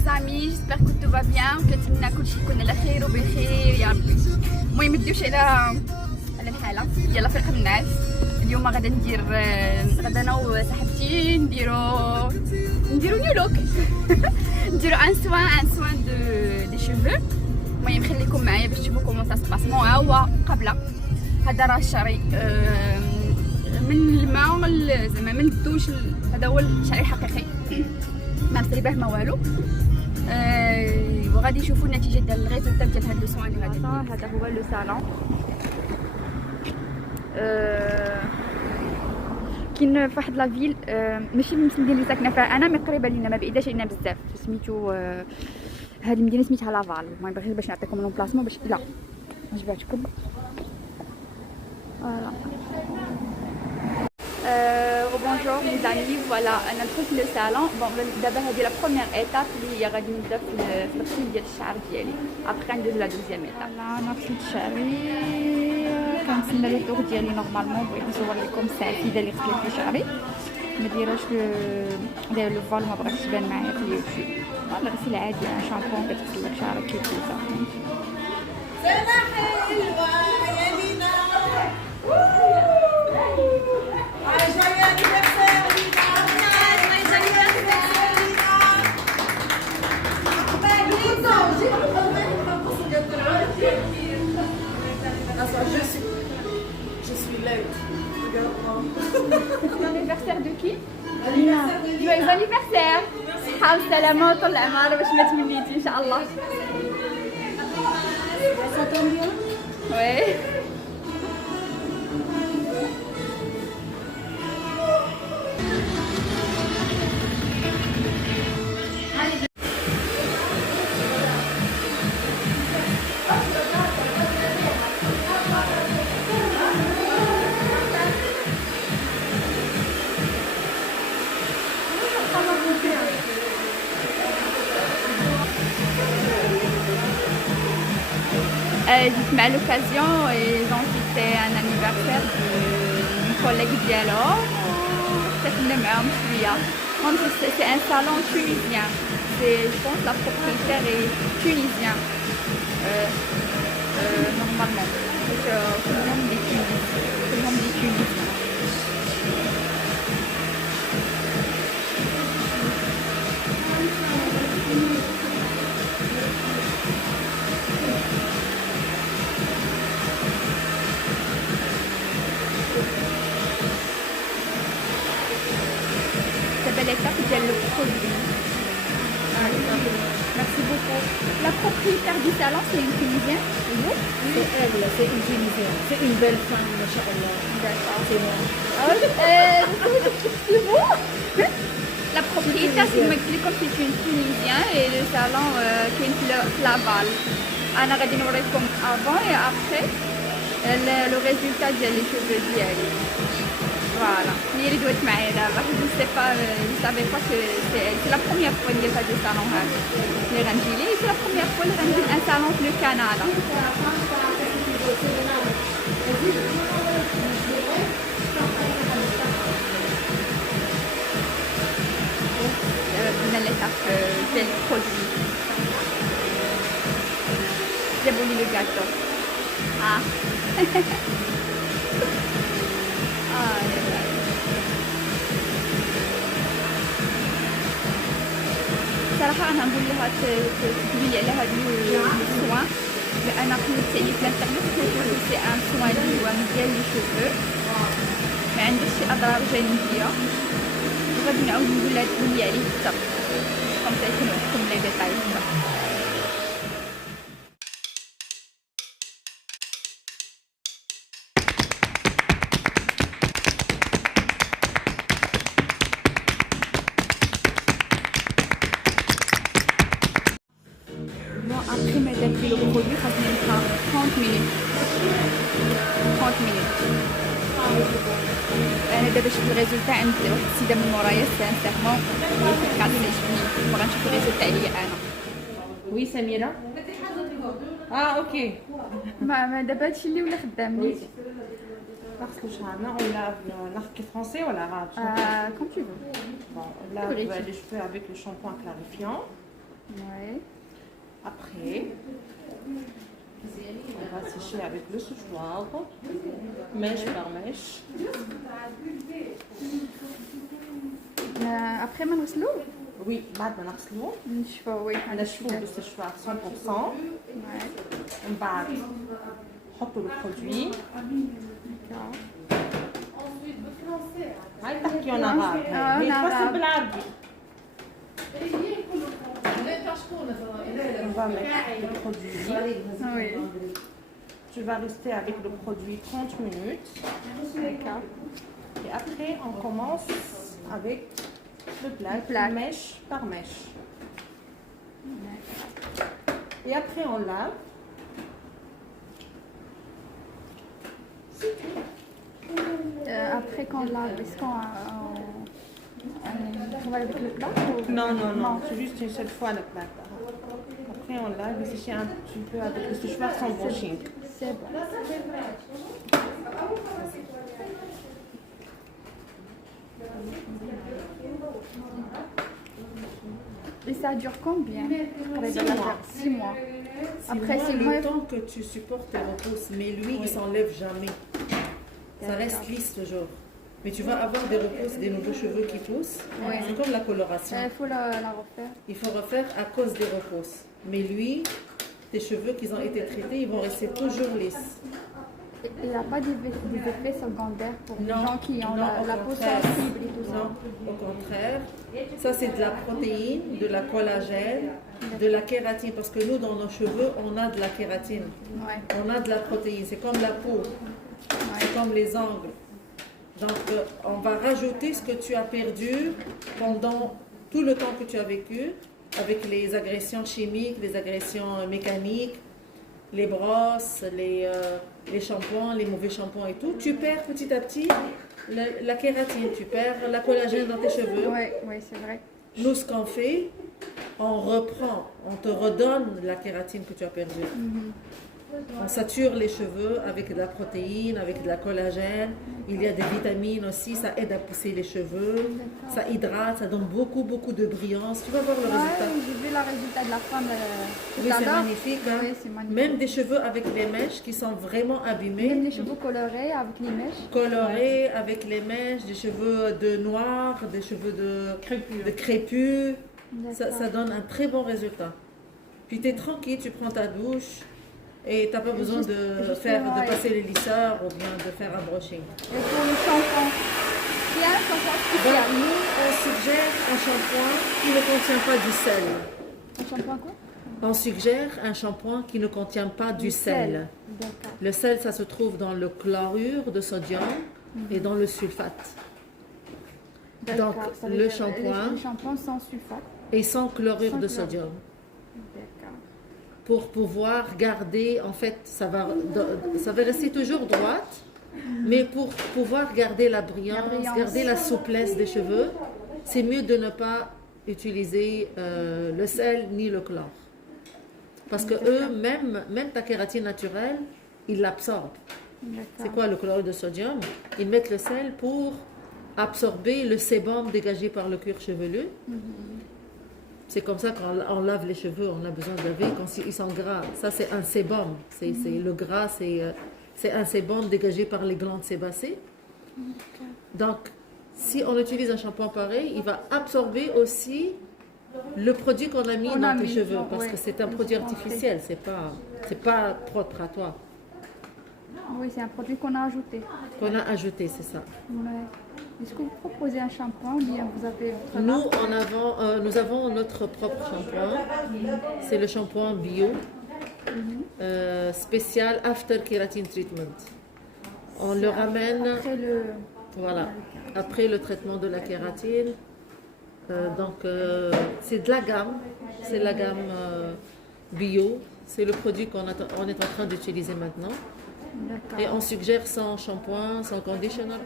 mes amis, j'espère que tout va bien. كنتمنى كلشي يكون على خير وبخير يا ربي. المهم مديوش على الحالة ديال فريق الناس. اليوم غادا ندير غادا انا وصاحبتي نديرو نيو لوك. نديرو ان سوان دو شوفو. المهم خليكم معايا باش تشوفوا كومون سا سباس. ها هو قبله هذا راه الشعري من الماء زعما من الدوش. هذا هو الشعري الحقيقي ما مسرباه ما والو. وغادي نشوفوا النتيجه ديال الريزولتا ديال هاد لو سوان اللي غادي ندير. هذا هو لو سالون. كاين فواحد لا فيل ماشي من المدينه اللي ساكنه فيها انا، مي قريبه لينا ما بعيداش علينا بزاف. سميتو هاد المدينه سميتها لافال. المهم غير باش نعطيكم لومبلاسمون باش لا عجباتكم. فوالا bonjour mes amis, voilà انا دخلت لو سالون. بون دابا هذه لا بروميير ايتاب اللي هي غادي نبدا في التغسيل ديال الشعر ديالي. ابخي ندوز لا دوزيام ايتاب. فوالا انا غسلت شعري كنتسنى لو طور ديالي نورمالمون. بغيت نصور لكم الساعه الوحيده اللي غسلت فيها شعري. ما دايراش داير لو فال ما بغاتش تبان معايا في اليوتيوب. فوالا غسيل عادي شامبون كتغسل لك شعرك كيف صافي. سنة حلوة يا لينا. Je suis laide. Regarde-moi. L'anniversaire de qui? Joyeux anniversaire. صحة والسلامة وطول العمر باش ما تمنيتي ان شاء الله. Ça tombe bien? Oui. جيت مع لوكازيون جونفيتي ان انيفرسير من كوليك ديالو احتفلنا معاهم شويه. المهم سي ان صالون تونيزيان. سي جو بونس لا بروبريتير اي تونيزيان نورمالمون. كلهم دي تونس. l'étape ديال le produit. Merci beaucoup. La propriétaire du salon, c'est une Tunisienne? Oui. C'est elle, c'est une Tunisienne. C'est une belle femme, machallah. D'accord. C'est moi. C'est bon. La propriétaire, c'est comme c'est une Tunisienne et le salon كاين في لافال. أنا غادي نوريكم avant et après le résultat ديال les cheveux ديالي. Voilà, هي اللي دوات معايا دابا. جو سافي با كو سي لا بروميير فوا ندير هاد الصالون هذا اللي غنجي ليه. سي لا بروميير فوا اللي غندير ان صالون في لو كندا. بدنا ليتاب ديال البرودوي. جابوا لي لو كاتو. صراحة أنا نقول لها تدوي على هاد السوان لأن خليت عليه في الانترنت كيقولوا سي ان سوان اللي هو مزيان لي شوفو ما عندوش شي أضرار جانبية. وغادي نعاود نقول لها تدوي عليه أكثر كوم سا يكونوا عندكم لي ديتاي أكثر. Après m'être pris le produit, ça me prend 30 minutes. 30 minutes. أنا دابا شفت الريزولتا عند واحد السيدة من مورايا سانسيرمون كتعجبني. بغا نشوف الريزولتا عليا أنا. Oui, Samira. Ah, ok. ما دابا هادشي اللي ولا خدامني. Parce que Chana, on lave l'arc français ou l'arabe? Comme tu veux. Bon, on lave les cheveux avec le shampoing clarifiant. Ouais. Après, on va sécher avec le séchoir, mèche par mèche. Après ما نغسلوه Oui, بعد ما نغسلوه نشفوه. نشفوه بالسيشوار 100%. من بعد نحطوا البرودوي. هاي تحكي en arabe. هي تفسر بالعربي. On va mettre le produit. Oui. Tu vas rester avec le produit 30 minutes. D'accord. Et après, on commence avec le plat, mèche par mèche. Et après, on lave. Après qu'on lave, est-ce qu'on travaille avec le plat ou... Non, non, non, c'est juste une seule fois le plat. Après, on lave et sécher un petit peu avec le séchoir sans brushing. C'est bon. Et ça dure combien? 6 mois. 6 mois. Après, Après, le 6 mois, temps que tu supportes tes repousses, mais lui, il s'enlève jamais. Ça reste lisse toujours. Mais tu vas avoir des repousses, des nouveaux cheveux qui poussent. Oui. C'est comme la coloration. il faut la refaire. Il faut refaire à cause des repousses. Mais lui, tes cheveux qui ont été traités, ils vont rester toujours lisses. Il n'y a pas des effets secondaires pour les Non, gens qui ont non, la au peau contraire. sensible et tout ça. Non, au contraire. Ça, c'est de la protéine, de la collagène, de la kératine. Parce que nous, dans nos cheveux, on a de la kératine. Ouais. On a de la protéine. C'est comme la peau. C'est comme les ongles. Donc, on va rajouter ce que tu as perdu pendant tout le temps que tu as vécu, avec les agressions chimiques, les agressions mécaniques, les brosses, les shampoings, les mauvais shampoings et tout. Tu perds petit à petit la kératine, tu perds la collagène dans tes cheveux. Oui, c'est vrai. Nous, ce qu'on fait, on reprend, on te redonne la kératine que tu as perdue. On sature les cheveux avec de la protéine, avec de la collagène. Il y a des vitamines aussi, ça aide à pousser les cheveux. Ça hydrate, ça donne beaucoup, beaucoup de brillance. Tu vas voir le résultat. J'ai vu le résultat de la femme tout Oui, à c'est l'heure. magnifique. Hein? Oui, c'est magnifique. Même des cheveux avec les mèches qui sont vraiment abîmés. Même les cheveux colorés avec les mèches. Colorés avec les mèches, des cheveux de noir, des cheveux de crépus. Ça donne un très bon résultat. Puis tu es tranquille, tu prends ta douche. Et tu n'as pas besoin de passer les lisseurs ou bien de faire un brushing. Et pour le shampoing, il y a un shampoing spécial. Donc, nous, on suggère un shampoing qui ne contient pas du sel. Un shampoing quoi? On suggère un shampoing qui ne contient pas du sel. D'accord. Le sel, ça se trouve dans le chlorure de sodium et dans le sulfate. Donc, Ça veut le dire shampoing les shampoings sans sulfate. est sans chlorure Sans de chlorure. sodium. D'accord. Pour pouvoir garder, en fait, ça va rester toujours droite, mais pour pouvoir garder la brillance, garder la souplesse des cheveux, c'est mieux de ne pas utiliser le sel ni le chlore. Parce que eux, même ta kératine naturelle, ils l'absorbent. C'est quoi le chlorure de sodium? Ils mettent le sel pour absorber le sébum dégagé par le cuir chevelu. C'est comme ça quand on lave les cheveux, on a besoin de laver quand ils sont gras. Ça, c'est un sébum. Le gras, c'est un sébum dégagé par les glandes sébacées. Donc, si on utilise un shampoing pareil, il va absorber aussi le produit qu'on a mis dans tes cheveux. Parce que c'est un produit artificiel, c'est pas propre à toi. Oui, c'est un produit qu'on a ajouté. Qu'on a ajouté, c'est ça. Ouais. Est-ce que vous proposez un shampoing ou bien vous avez votre Nous, nous avons notre propre shampoing. C'est le shampoing bio spécial After Keratin Treatment. On le ramène après le traitement de la kératine. C'est de la gamme. C'est la gamme bio. C'est le produit on est en train d'utiliser maintenant. Et on suggère sans shampoing, sans conditioner.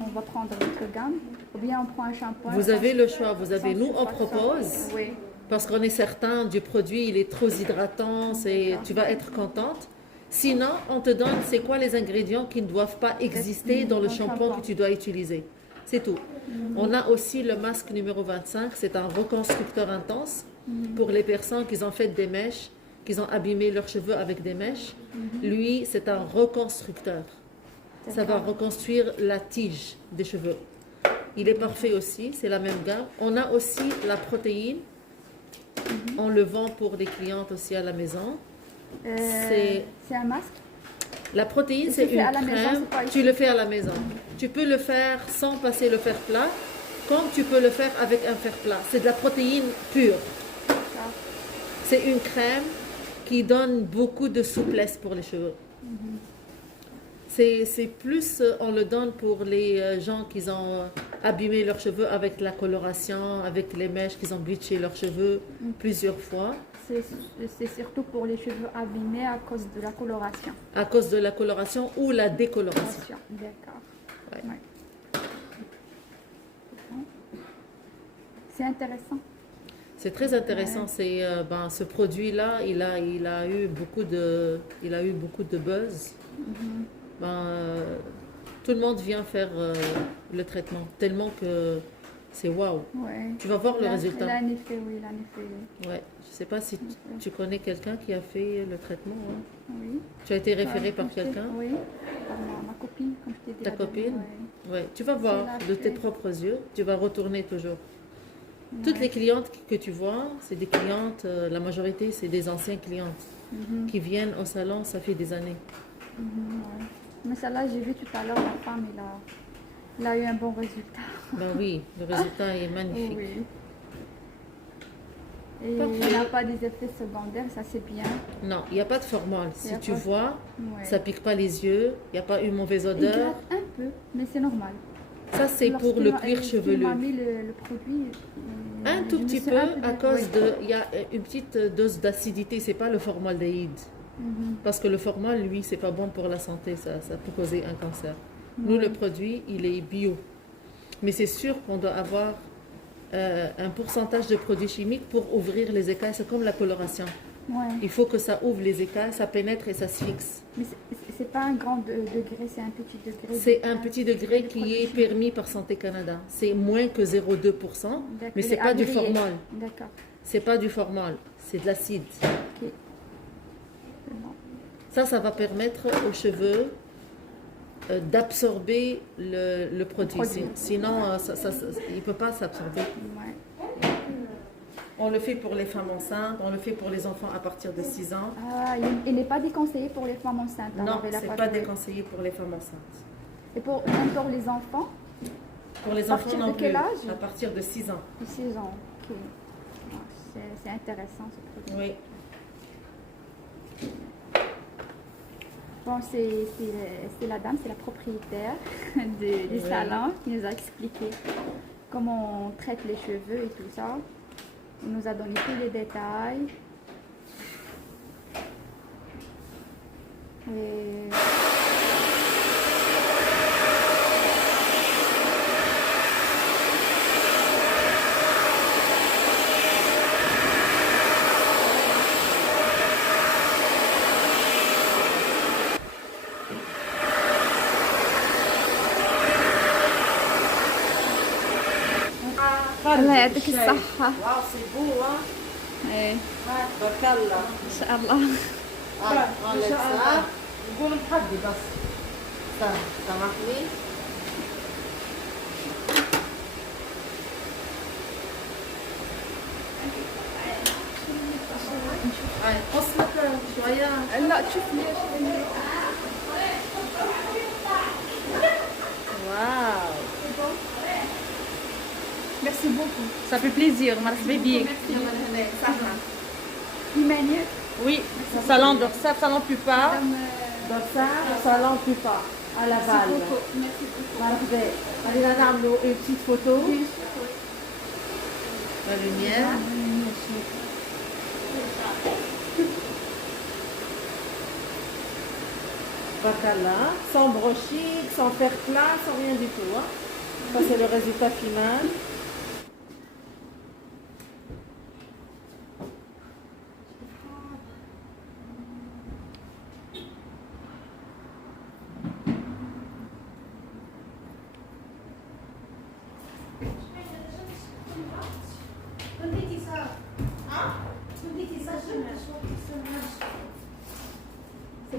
On va prendre notre gamme ou bien on prend un shampoing. Vous avez le choix. Nous, on propose, Oui. parce qu'on est certain du produit, il est trop hydratant, tu vas être contente. Sinon, on te donne c'est quoi les ingrédients qui ne doivent pas exister dans le shampoing que tu dois utiliser. C'est tout. On a aussi le masque numéro 25, c'est un reconstructeur intense. Pour les personnes qui ont fait des mèches, qui ont abîmé leurs cheveux avec des mèches, lui, c'est un reconstructeur. Ça va reconstruire la tige des cheveux. Il est parfait aussi, c'est la même gamme. On a aussi la protéine. On le vend pour les clientes aussi à la maison. C'est un masque. La protéine, Et c'est tu fais une à la maison, crème. c'est pas ici. Tu le fais à la maison. Tu peux le faire sans passer le fer plat, comme tu peux le faire avec un fer plat. C'est de la protéine pure. D'accord. C'est une crème qui donne beaucoup de souplesse pour les cheveux. C'est plus, on le donne pour les gens qui ont abîmé leurs cheveux avec la coloration, avec les mèches, qui ont bleaché leurs cheveux plusieurs fois. C'est surtout pour les cheveux abîmés à cause de la coloration. À cause de la coloration ou la décoloration. D'accord. Ouais. Ouais. C'est intéressant. C'est très intéressant. C'est ce produit-là, il a eu beaucoup de buzz. Tout le monde vient faire le traitement, tellement que c'est waouh. Ouais. Tu vas voir le résultat. Il a un effet, oui, il a un effet. Ouais. Je sais pas si tu connais quelqu'un qui a fait le traitement. Hein. Oui. Tu as été référé Ouais, par comme je t'ai- quelqu'un. Oui, par ma copine, comme je t'ai dit. Ta la dernière, copine? ouais. Ouais. Tu vas voir la de tes fée. propres yeux. Tu vas retourner toujours. Toutes les clientes que tu vois, c'est des clientes, la majorité, c'est des anciennes clientes qui viennent au salon, ça fait des années. Ouais. Mais celle-là, j'ai vu tout à l'heure, la femme, elle a eu un bon résultat. Ben oui, le résultat est magnifique. Oui. Et Parfait. il n'a pas des effets secondaires, ça c'est bien. Non, il n'y a pas de formol. Il y Si a tu pas- vois, Ouais. ça pique pas les yeux, il n'y a pas une mauvaise Il odeur. gratte un peu, mais c'est normal. Ça, c'est pour Lorsqu'il le m'a- cuir lorsqu'il chevelu. m'a mis le produit. Un tout je me petit suis peu un peu à dit- cause oui. de... Il y a une petite dose d'acidité, c'est pas le formaldéhyde. Parce que le formol, lui, c'est pas bon pour la santé, ça peut causer un cancer. Nous, le produit, il est bio. Mais c'est sûr qu'on doit avoir un pourcentage de produits chimiques pour ouvrir les écailles. C'est comme la coloration. Ouais. Il faut que ça ouvre les écailles, ça pénètre et ça se fixe. Mais c'est pas un grand degré, c'est un petit degré. C'est un petit degré qui est produit. permis par Santé Canada. C'est moins que 0,2%, D'accord. mais Il c'est est pas du agréé. formol. D'accord. C'est pas du formol, c'est de l'acide. Ok. C'est bon. Ça va permettre aux cheveux d'absorber le produit. produit. Sinon, il ne peut pas s'absorber. Ouais. On le fait pour les femmes enceintes, on le fait pour les enfants à partir de 6 ans. Ah, il n'est pas déconseillé pour les femmes enceintes. Non, alors il a ce n'est pas joué. déconseillé pour les femmes enceintes. Et même pour les enfants, Pour les À enfants partir non de quel plus, âge? à partir de 6 ans. de 6 ans. Ok. Ah, c'est intéressant ce produit. Oui. Bon, c'est la dame, c'est la propriétaire du Oui. salon qui nous a expliqué comment on traite les cheveux et tout ça. Il nous a donné tous les détails. Et... الله يعطيك الصحة. واو سي بو ها ايه بارك الله ان شاء الله. ان شاء الله نقول محدي بس سامحني قصة شوية لا تشوف ليش. واو Merci beaucoup. Ça fait plaisir. مرحبا بيك. إيمانية. Oui, salon d'Orsaf, salon plupart. Dorsal, salon Pupa, à Laval. Merci beaucoup. Parfait. Allez, là, نعملوا une petite photo. La lumière. Bacala, sans brochide, sans fer plat, sans rien du tout. Hein. Ça, c'est le résultat final. C'est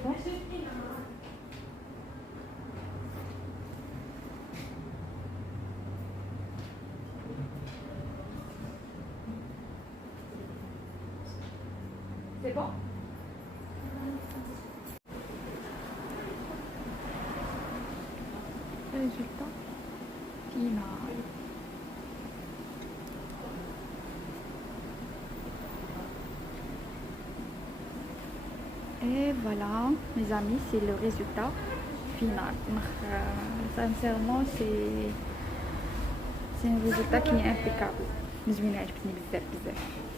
bon? C'est bon? Résultat final. Et voilà, mes amis, c'est le résultat final. Sincèrement, c'est un résultat qui est impeccable. زوينة عجبتني بزاف بزاف.